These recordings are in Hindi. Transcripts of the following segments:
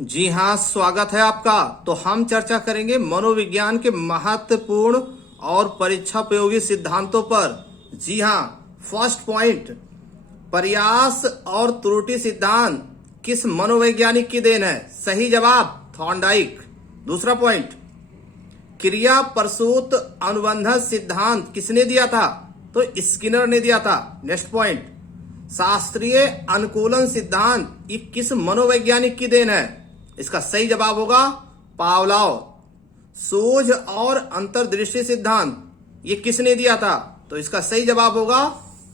जी हाँ, स्वागत है आपका। तो हम चर्चा करेंगे मनोविज्ञान के महत्वपूर्ण और परीक्षापयोगी सिद्धांतों पर। जी हाँ, फर्स्ट पॉइंट, प्रयास और त्रुटि सिद्धांत किस मनोवैज्ञानिक की देन है? सही जवाब थॉर्नडाइक। दूसरा पॉइंट, क्रिया प्रसूत अनुबंध सिद्धांत किसने दिया था? तो स्किनर ने दिया था। नेक्स्ट पॉइंट, शास्त्रीय अनुकूलन सिद्धांत ये किस मनोवैज्ञानिक की देन है? इसका सही जवाब होगा पावलोव। सूझ और अंतर्दृष्टि सिद्धांत ये किसने दिया था? तो इसका सही जवाब होगा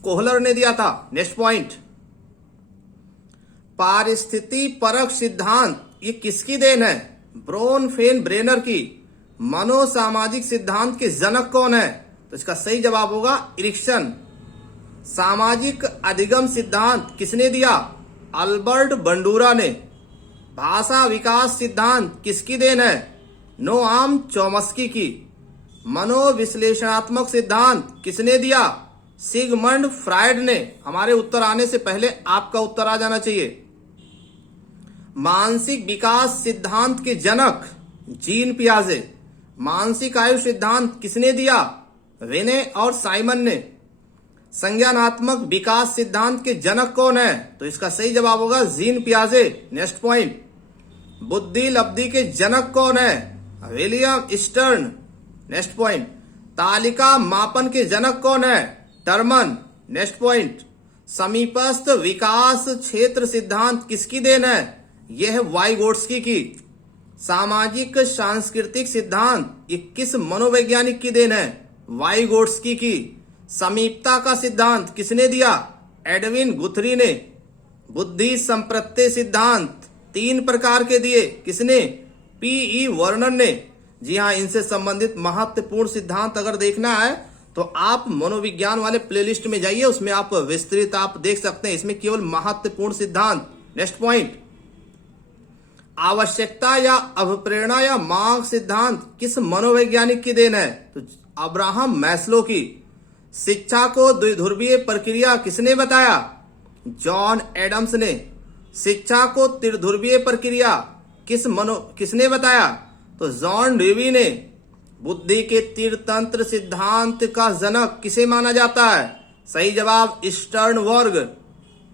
कोहलर ने दिया था। नेक्स्ट पॉइंट, पारिस्थिति परक सिद्धांत ये किसकी देन है? ब्रोनफेन ब्रेनर की। मनोसामाजिक सिद्धांत के जनक कौन है? तो इसका सही जवाब होगा इरिक्सन। सामाजिक अधिगम सिद्धांत किसने दिया? अल्बर्ट बंडूरा ने। भाषा विकास सिद्धांत किसकी देन है? नोआम चोम्स्की की। मनोविश्लेषणात्मक सिद्धांत किसने दिया? सिगमंड फ्रायड ने। हमारे उत्तर आने से पहले आपका उत्तर आ जाना चाहिए। मानसिक विकास सिद्धांत के जनक जीन पियाजे। मानसिक आयु सिद्धांत किसने दिया? वेने और साइमन ने। संज्ञानात्मक विकास सिद्धांत के जनक कौन है? तो इसका सही जवाब होगा जीन पियाजे। नेक्स्ट पॉइंट, बुद्धि लब्धि के जनक कौन है? William stern. नेक्स्ट पॉइंट, तालिका मापन के जनक कौन है? टर्मन। नेक्स्ट पॉइंट, समीपस्थ विकास क्षेत्र सिद्धांत किसकी देन है? यह है वाइगोट्स्की की। सामाजिक सांस्कृतिक सिद्धांत ये किस मनोवैज्ञानिक की देन है? वाइगोट्स्की की। समीपता का सिद्धांत किसने दिया? एडविन गुथरी ने। बुद्धि संप्रत्यय सिद्धांत 3 प्रकार के दिए किसने? पीई वर्नन ने। जी हाँ, इनसे संबंधित महत्वपूर्ण सिद्धांत अगर देखना है तो आप मनोविज्ञान वाले प्लेलिस्ट में जाइए, उसमें आप विस्तृत आप देख सकते हैं। इसमें केवल महत्वपूर्ण सिद्धांत। नेक्स्ट पॉइंट, आवश्यकता या अभिप्रेरणा या मांग सिद्धांत किस मनोवैज्ञानिक की देन है? तो अब्राहम मैस्लो की। शिक्षा को द्विध्रुवीय प्रक्रिया किसने बताया? जॉन एडम्स ने। शिक्षा को त्रिध्रुवीय प्रक्रिया किसने बताया? तो जॉन डेवी ने। बुद्धि के तीरतंत्र सिद्धांत का जनक किसे माना जाता है? सही जवाब स्टर्नबर्ग।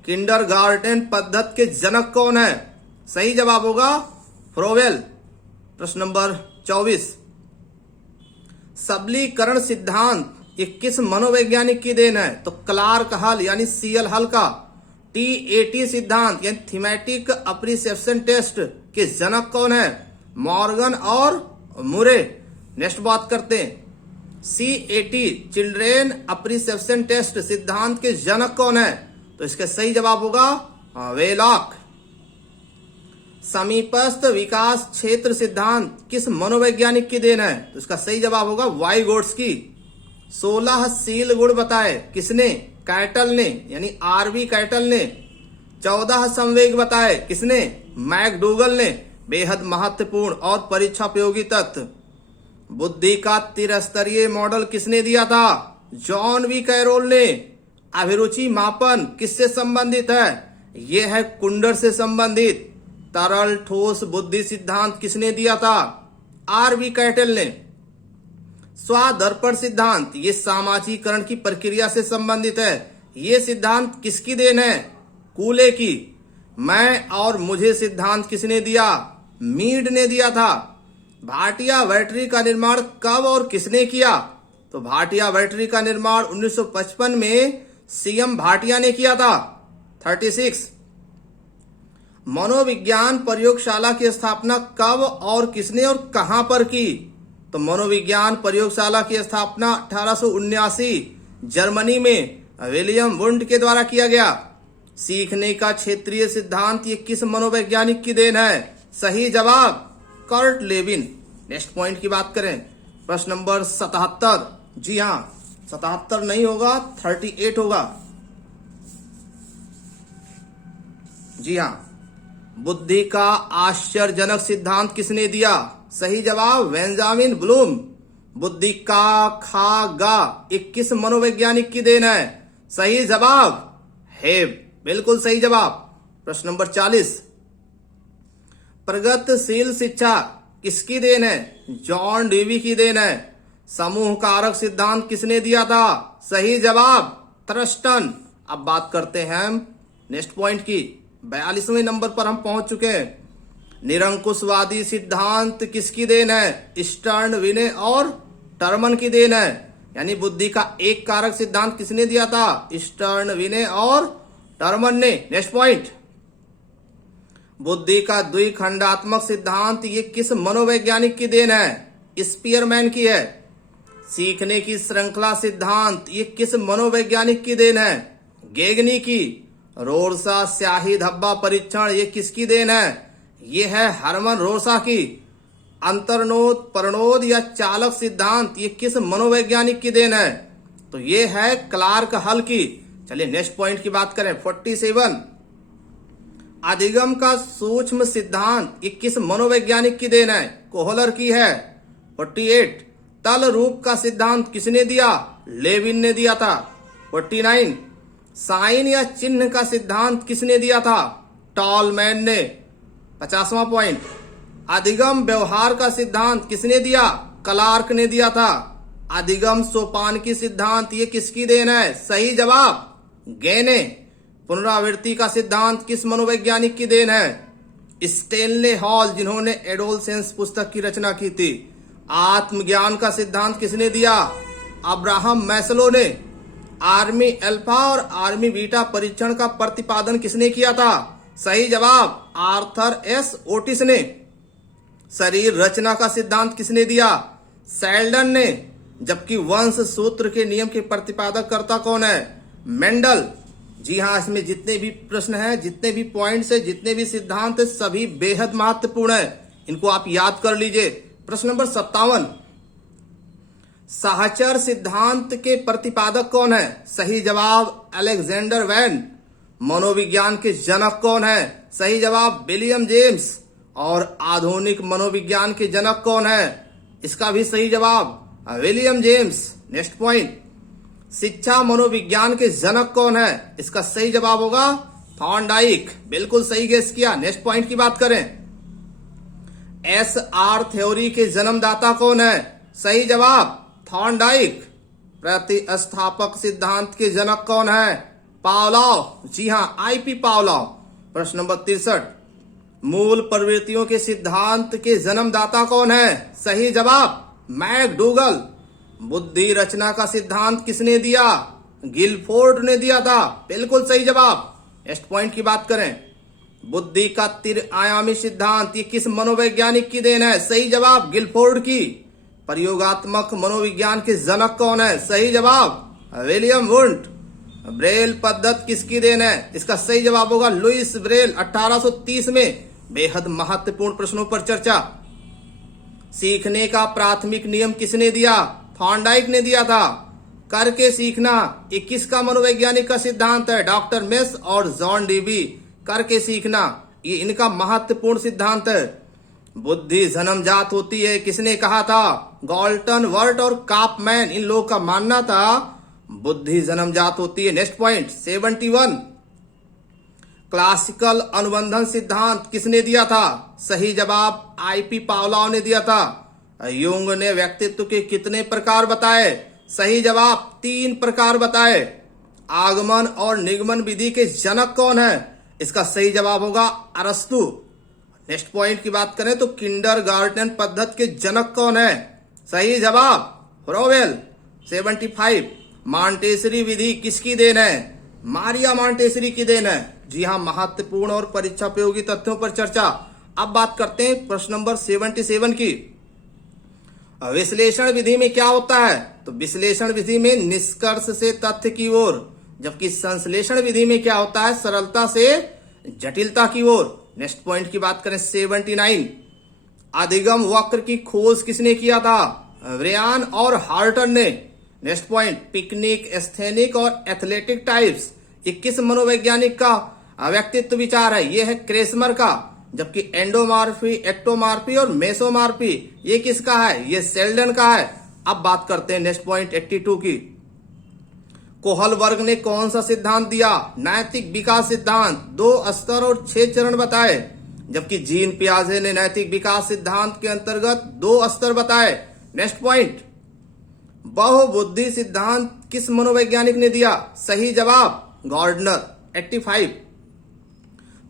किंडरगार्टन पद्धति के जनक कौन है? सही जवाब होगा फ्रोवेल। प्रश्न नंबर 24, सबलीकरण सिद्धांत ये किस मनोवैज्ञानिक की देन है? तो क्लार्क हल यानी सीएल हल का। टीएटी सिद्धांत यानी थीमेटिक अप्रिसिएशन टेस्ट के जनक कौन है? मॉर्गन और मुरे। नेक्स्ट बात करते हैं, सीएटी चिल्ड्रेन अप्रिसिएशन टेस्ट सिद्धांत के जनक कौन है? तो इसका सही जवाब होगा वेलॉक। समीपस्थ विकास क्षेत्र सिद्धांत किस मनोवैज्ञानिक की देन है? तो इसका सही जवाब होगा वाइगोट्स्की। 16 सील गुण बताए किसने? कैटल ने यानी आरवी कैटल ने। 14 संवेग बताए किसने? मैकडूगल ने। बेहद महत्वपूर्ण और परीक्षापयोगी तथ्य, बुद्धि का त्रिस्तरीय मॉडल किसने दिया था? जॉन वी कैरोल ने। अभिरुचि मापन किससे संबंधित है? यह है कुंडर से संबंधित। तरल ठोस बुद्धि सिद्धांत किसने दिया था? आरवी कैटल ने। स्वादर्पण सिद्धांत ये सामाजिकरण की प्रक्रिया से संबंधित है। ये सिद्धांत किसकी देन है? कूले की। मैं और मुझे सिद्धांत किसने दिया? मीड ने दिया था। भाटिया बैटरी का निर्माण कब और किसने किया? तो भाटिया बैटरी का निर्माण 1955 में सीएम भाटिया ने किया था। 36, मनोविज्ञान प्रयोगशाला की स्थापना कब और किसने और कहां पर की? तो मनोविज्ञान प्रयोगशाला की स्थापना 1879 जर्मनी में विलियम वुंड के द्वारा किया गया। सीखने का क्षेत्रीय सिद्धांत ये किस मनोवैज्ञानिक की देन है? सही जवाब कर्ट लेविन। नेक्स्ट पॉइंट की बात करें, प्रश्न नंबर 77। जी हाँ, 77 नहीं होगा, 38 होगा। जी हाँ, बुद्धि का आश्चर्यजनक सिद्धांत किसने दिया? सही जवाब बेंजामिन ब्लूम। बुद्धि का खा गा 21 मनोवैज्ञानिक की देन है। सही जवाब हेब। बिल्कुल सही जवाब। प्रश्न नंबर 40, प्रगतिशील शिक्षा किसकी देन है? जॉन डीवी की देन है। समूह कारक सिद्धांत किसने दिया था? सही जवाब थर्स्टन। अब बात करते हैं हम नेक्स्ट पॉइंट की। 42वें नंबर पर हम पहुंच चुके हैं। निरंकुशवादी सिद्धांत किसकी देन है? स्टर्न, विने और टर्मन की देन है। यानी बुद्धि का एक कारक सिद्धांत किसने दिया था? स्टर्न, विने और टर्मन ने। नेक्स्ट पॉइंट, बुद्धि का द्विखंडात्मक सिद्धांत ये किस मनोवैज्ञानिक की देन है? स्पीयरमैन की है। सीखने की श्रृंखला सिद्धांत ये किस मनोवैज्ञानिक की देन है? गेगनी की। रोरसा स्याही धब्बा परीक्षण ये किसकी देन है? ये है हरमन रोरसा की। अंतर्नोद, परनोद या चालक सिद्धांत ये किस मनोवैज्ञानिक की देन है? तो ये है क्लार्क हल की। चलिए नेक्स्ट पॉइंट की बात करें। 47, अधिगम का सूक्ष्म सिद्धांत ये किस मनोवैज्ञानिक की देन है? कोहलर की है। 48, तल रूप का सिद्धांत किसने दिया? लेविन ने दिया था। 49, साइन या चिन्ह का सिद्धांत किसने दिया था? टॉलमैन ने। 50वां पॉइंट, अधिगम व्यवहार का सिद्धांत किसने दिया? क्लार्क ने दिया था। अधिगम सोपान की सिद्धांत ये किसकी देन है? सही जवाब गे ने। पुनरावृत्ति का सिद्धांत किस मनोवैज्ञानिक की देन है? स्टेनले हॉल, जिन्होंने एडोलसेंस पुस्तक की रचना की थी। आत्मज्ञान का सिद्धांत किसने दिया? अब्राहम मैस्लो ने। आर्मी अल्फा और आर्मी बीटा परीक्षण का प्रतिपादन किसने किया था? सही जवाब आर्थर एस ओटिस ने। शरीर रचना का सिद्धांत किसने दिया? सेल्डन ने। जबकि वंश सूत्र के नियम के प्रतिपादक कर्ता कौन है? मेंडल। जी हाँ, इसमें जितने भी प्रश्न हैं, जितने भी पॉइंट्स है, जितने भी सिद्धांत है, सभी बेहद महत्वपूर्ण है। इनको आप याद कर लीजिए। प्रश्न नंबर 57, साहचर सिद्धांत के प्रतिपादक कौन है? सही जवाब अलेक्जेंडर वैन। मनोविज्ञान के जनक कौन है? सही जवाब विलियम जेम्स। और आधुनिक मनोविज्ञान के जनक कौन है? इसका भी सही जवाब विलियम जेम्स। नेक्स्ट पॉइंट, शिक्षा मनोविज्ञान के जनक कौन है? इसका सही जवाब होगा थॉर्नडाइक। बिल्कुल सही गेस किया। नेक्स्ट पॉइंट की बात करें। एसआर थ्योरी के जन्मदाता कौन है? सही जवाब थॉर्नडाइक। प्रतिस्थापक सिद्धांत के जनक कौन है? पावलोव। जी हाँ, आईपी पावलोव। प्रश्न नंबर 63, मूल प्रवृत्तियों के सिद्धांत के जन्मदाता कौन है? सही जवाब मैकडूगल। बुद्धि रचना का सिद्धांत किसने दिया? गिलफोर्ड ने दिया था। बिल्कुल सही जवाब। नेक्स्ट पॉइंट की बात करें। बुद्धि का त्रिआयामी सिद्धांत ये किस मनोवैज्ञानिक की देन है? सही जवाब गिलफोर्ड की। प्रयोगात्मक मनोविज्ञान के जनक कौन है? सही जवाब विलियम वुंट। ब्रेल पद्धति किसकी देन है? इसका सही जवाब होगा लुइस ब्रेल। 1830 में। बेहद महत्वपूर्ण प्रश्नों पर चर्चा। सीखने का प्राथमिक नियम किसने दिया? थॉर्नडाइक ने दिया था। करके सीखना ये किसका मनोवैज्ञानिक का सिद्धांत है? डॉक्टर मेस और जॉन डीवी। करके सीखना ये इनका महत्वपूर्ण सिद्धांत है। बुद्धि जन्मजात होती है किसने कहा था? गॉल्टन, वर्ट और कापमैन। इन लोगों का मानना था बुद्धि जन्मजात होती है। नेक्स्ट पॉइंट 71, क्लासिकल अनुबंधन सिद्धांत किसने दिया था? सही जवाब आईपी पावलोव ने दिया था। युंग ने व्यक्तित्व के कितने प्रकार बताए? सही जवाब 3 प्रकार बताए। आगमन और निगमन विधि के जनक कौन है? इसका सही जवाब होगा अरस्तु। नेक्स्ट पॉइंट की बात करें तो किंडरगार्टन पद्धति के जनक कौन है? सही जवाब फ्रोवेल। 75, मॉन्टेसरी विधि किसकी देन है? मारिया मॉन्टेसरी की देन है। जी हाँ, महत्वपूर्ण और परीक्षा उपयोगी तथ्यों पर चर्चा। अब बात करते हैं प्रश्न नंबर 77 की। विश्लेषण विधि में क्या होता है? तो विश्लेषण विधि में निष्कर्ष से तथ्य की ओर, जबकि संश्लेषण विधि में क्या होता है? सरलता से जटिलता की ओर। नेक्स्ट पॉइंट की बात करें 79, अधिगम वक्र की खोज किसने किया था? व्रियान और हार्टन ने। नेक्स्ट पॉइंट, पिकनिक, एस्थेनिक और एथलेटिक टाइप्स ये किस मनोवैज्ञानिक का व्यक्तित्व विचार है? ये है क्रेसमर का। जबकि एंडोमार्फी, एक्टोमार्फी और मेसोमार्फी ये किसका है? ये सेल्डन का है। अब बात करते हैं नेक्स्ट पॉइंट 82 की। कोहल वर्ग ने कौन सा सिद्धांत दिया? नैतिक विकास सिद्धांत। 2 स्तर और 6 चरण बताए। जबकि जीन पियाजे ने नैतिक विकास सिद्धांत के अंतर्गत 2 स्तर बताए। नेक्स्ट पॉइंट, बहुबुद्धि सिद्धांत किस मनोवैज्ञानिक ने दिया? सही जवाब गार्डनर 85।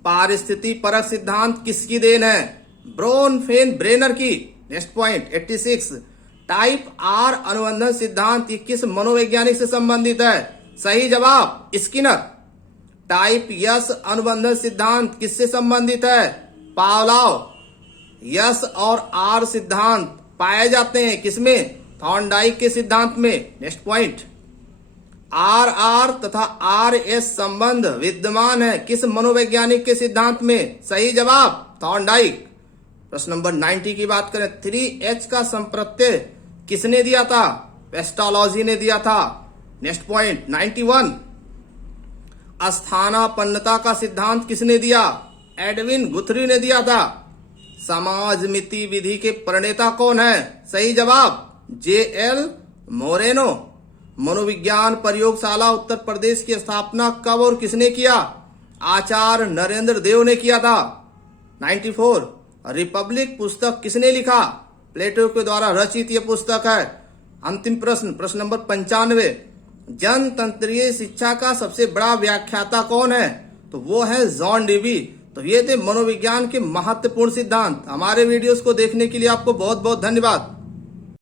पारिस्थिति परक सिद्धांत किसकी देन है? ब्रोनफेन ब्रेनर की। Next point 86। टाइप आर अनुबंधन सिद्धांत ये किस मनोवैज्ञानिक से संबंधित है? सही जवाब स्किनर। टाइप यस अनुबंधन सिद्धांत किससे संबंधित है? पावलोव। यस और आर सिद्धांत पाए जाते हैं किसमें? थॉर्नडाइक के सिद्धांत में। नेक्स्ट पॉइंट, आर आर तथा आर एस संबंध विद्यमान है किस मनोवैज्ञानिक के सिद्धांत में? सही जवाब थॉर्नडाइक। प्रश्न नंबर 90 की बात करें, 3H का संप्रत्यय किसने दिया था? पेस्टोलॉजी ने दिया था। Next point 91। अस्थानापन्नता का सिद्धांत किसने दिया? एडविन गुथरी ने दिया था। समाजमिति विधि के प्रणेता कौन है? सही जवाब JL मोरेनो। मनोविज्ञान प्रयोगशाला उत्तर प्रदेश की स्थापना कब और किसने किया? आचार्य नरेंद्र देव ने किया था। 94। रिपब्लिक पुस्तक किसने लिखा? प्लेटो के द्वारा रचित यह पुस्तक है। अंतिम प्रश्न, प्रश्न नंबर 95। जनतंत्रीय शिक्षा का सबसे बड़ा व्याख्याता कौन है? तो वो है जॉन डेवी। तो ये थे मनोविज्ञान के महत्वपूर्ण सिद्धांत। हमारे वीडियोस को देखने के लिए आपको बहुत बहुत धन्यवाद।